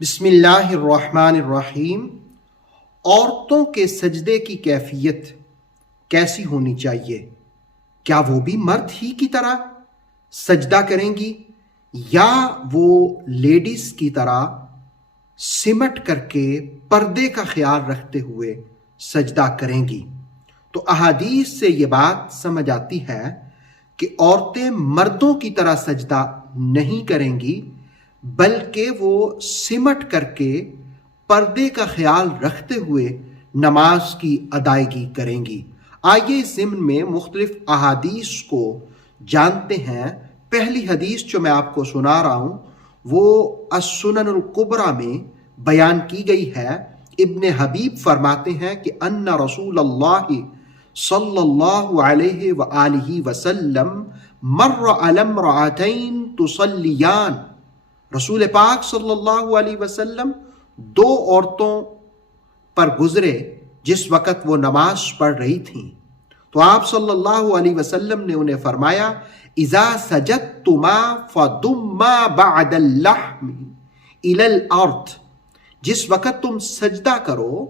بسم اللہ الرحمن الرحیم۔ عورتوں کے سجدے کی کیفیت کیسی ہونی چاہیے؟ کیا وہ بھی مرد ہی کی طرح سجدہ کریں گی یا وہ لیڈیز کی طرح سمٹ کر کے پردے کا خیال رکھتے ہوئے سجدہ کریں گی؟ تو احادیث سے یہ بات سمجھ آتی ہے کہ عورتیں مردوں کی طرح سجدہ نہیں کریں گی، بلکہ وہ سمٹ کر کے پردے کا خیال رکھتے ہوئے نماز کی ادائیگی کریں گی۔ آئیے اس ضمن میں مختلف احادیث کو جانتے ہیں۔ پہلی حدیث جو میں آپ کو سنا رہا ہوں وہ السنن الکبریٰ میں بیان کی گئی ہے۔ ابن حبیب فرماتے ہیں کہ ان رسول اللہ صلی اللہ علیہ وآلہ وسلم مر علی امرأتین تصلیان، رسول پاک صلی اللہ علیہ وسلم دو عورتوں پر گزرے جس وقت وہ نماز پڑھ رہی تھیں، تو آپ صلی اللہ علیہ وسلم نے انہیں فرمایا اذا سجدتما فضما بعد اللحم الى الارض، جس وقت تم سجدہ کرو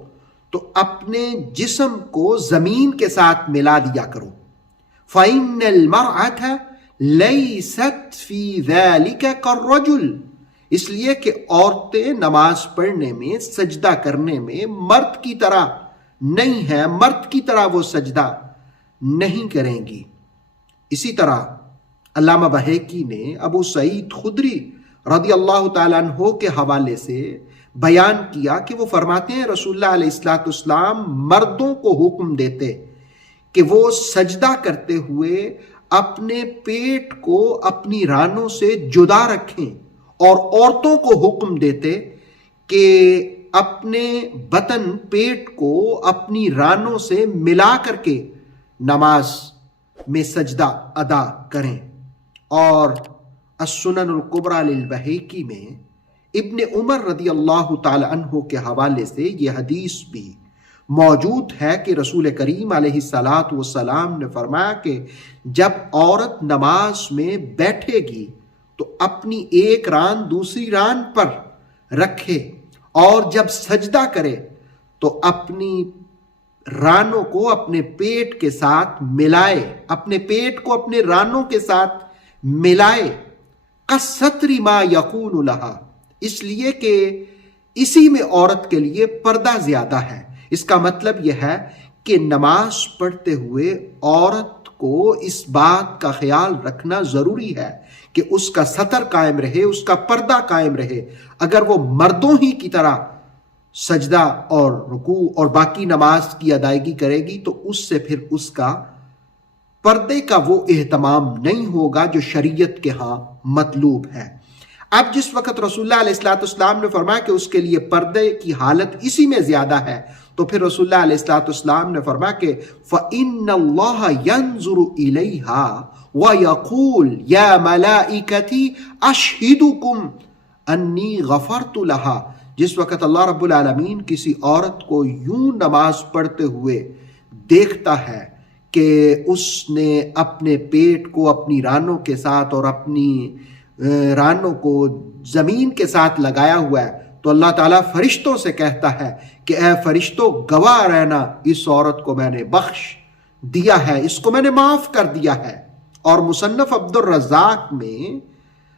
تو اپنے جسم کو زمین کے ساتھ ملا دیا کرو۔ فإن المرأة ليست في ذلك كالرجل، اس لیے کہ عورتیں نماز پڑھنے میں سجدہ کرنے میں مرد کی طرح نہیں ہیں، مرد کی طرح وہ سجدہ نہیں کریں گی۔ اسی طرح علامہ بہیقی نے ابو سعید خدری رضی اللہ تعالیٰ عنہ کے حوالے سے بیان کیا کہ وہ فرماتے ہیں رسول اللہ علیہ السلام مردوں کو حکم دیتے کہ وہ سجدہ کرتے ہوئے اپنے پیٹ کو اپنی رانوں سے جدا رکھیں، اور عورتوں کو حکم دیتے کہ اپنے بطن پیٹ کو اپنی رانوں سے ملا کر کے نماز میں سجدہ ادا کریں۔ اور السنن الکبریٰ للبہیقی میں ابن عمر رضی اللہ تعالی عنہ کے حوالے سے یہ حدیث بھی موجود ہے کہ رسول کریم علیہ الصلاۃ والسلام نے فرمایا کہ جب عورت نماز میں بیٹھے گی تو اپنی ایک ران دوسری ران پر رکھے، اور جب سجدہ کرے تو اپنی رانوں کو اپنے پیٹ کے ساتھ ملائے، اپنے پیٹ کو اپنے رانوں کے ساتھ ملائے، کالستر ما یکون لہا، اس لیے کہ اسی میں عورت کے لیے پردہ زیادہ ہے۔ اس کا مطلب یہ ہے کہ نماز پڑھتے ہوئے عورت کو اس بات کا خیال رکھنا ضروری ہے کہ اس کا ستر قائم رہے، اس کا پردہ قائم رہے۔ اگر وہ مردوں ہی کی طرح سجدہ اور رکوع اور باقی نماز کی ادائیگی کرے گی تو اس سے پھر اس کا پردے کا وہ اہتمام نہیں ہوگا جو شریعت کے ہاں مطلوب ہے۔ اب جس وقت رسول اللہ علیہ السلام نے فرمایا کہ اس کے لیے پردے کی حالت اسی میں زیادہ ہے، تو پھر رسول اللہ علیہ السلام نے فرمایا کہ فَإِنَّ اللَّهَ يَنْظُرُ إِلَيْهَا وَيَقُولُ يَا مَلَائِكَتِي أَشْهِدُكُمْ أَنِّي غَفَرْتُ لَهَا، جس وقت اللہ رب العالمین کسی عورت کو یوں نماز پڑھتے ہوئے دیکھتا ہے کہ اس نے اپنے پیٹ کو اپنی رانوں کے ساتھ اور اپنی رانوں کو زمین کے ساتھ لگایا ہوا ہے، تو اللہ تعالیٰ فرشتوں سے کہتا ہے کہ اے فرشتوں گواہ رہنا، اس عورت کو میں نے بخش دیا ہے، اس کو میں نے معاف کر دیا ہے۔ اور مصنف عبد الرزاق میں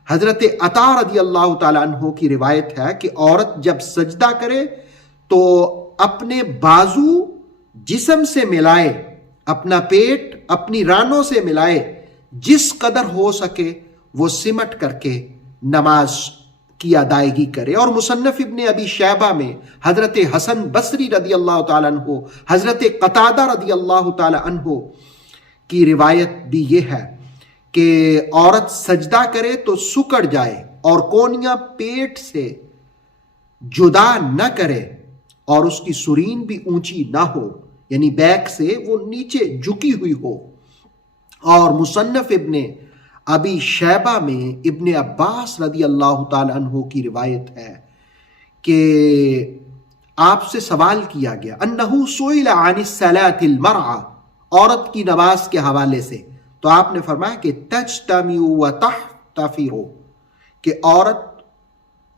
حضرت عطا رضی اللہ تعالیٰ عنہ کی روایت ہے کہ عورت جب سجدہ کرے تو اپنے بازو جسم سے ملائے، اپنا پیٹ اپنی رانوں سے ملائے، جس قدر ہو سکے وہ سمٹ کر کے نماز کی ادائیگی کرے۔ اور مصنف ابن ابی شیبہ میں حضرت حسن بصری رضی اللہ تعالیٰ عنہ، حضرت قتادہ رضی اللہ تعالیٰ عنہ کی روایت بھی یہ ہے کہ عورت سجدہ کرے تو سکڑ جائے اور کونیاں پیٹ سے جدا نہ کرے، اور اس کی سرین بھی اونچی نہ ہو، یعنی بیک سے وہ نیچے جھکی ہوئی ہو۔ اور مصنف ابن ابی شیبہ میں ابن عباس رضی اللہ تعالی عنہ کی روایت ہے کہ آپ سے سوال کیا گیا انہو سئل عن الصلاۃ المرأة، عورت کی نماز کے حوالے سے، تو آپ نے فرمایا کہ تجتمع وتحتفر، کہ عورت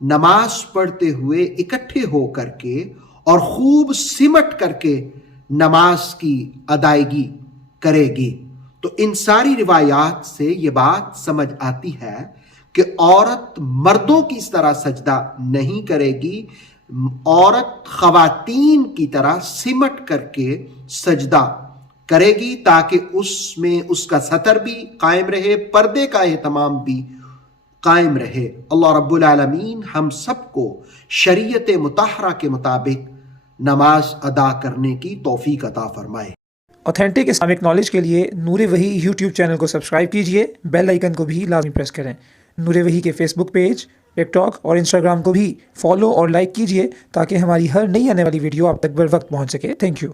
نماز پڑھتے ہوئے اکٹھے ہو کر کے اور خوب سمٹ کر کے نماز کی ادائیگی کرے گی۔ تو ان ساری روایات سے یہ بات سمجھ آتی ہے کہ عورت مردوں کی طرح سجدہ نہیں کرے گی، عورت خواتین کی طرح سمٹ کر کے سجدہ کرے گی تاکہ اس میں اس کا ستر بھی قائم رہے، پردے کا اہتمام بھی قائم رہے۔ اللہ رب العالمین ہم سب کو شریعت مطہرہ کے مطابق نماز ادا کرنے کی توفیق عطا فرمائے۔ اوتھینٹک اسلامک نالج کے لیے نور وحی یوٹیوب چینل کو سبسکرائب کیجئے، بیل آئیکن کو بھی لازمی پریس کریں۔ نور وحی کے فیس بک پیج، ٹک ٹاک اور انسٹاگرام کو بھی فالو اور لائک کیجئے تاکہ ہماری ہر نئی آنے والی ویڈیو آپ تک بر وقت پہنچ سکے۔ Thank you.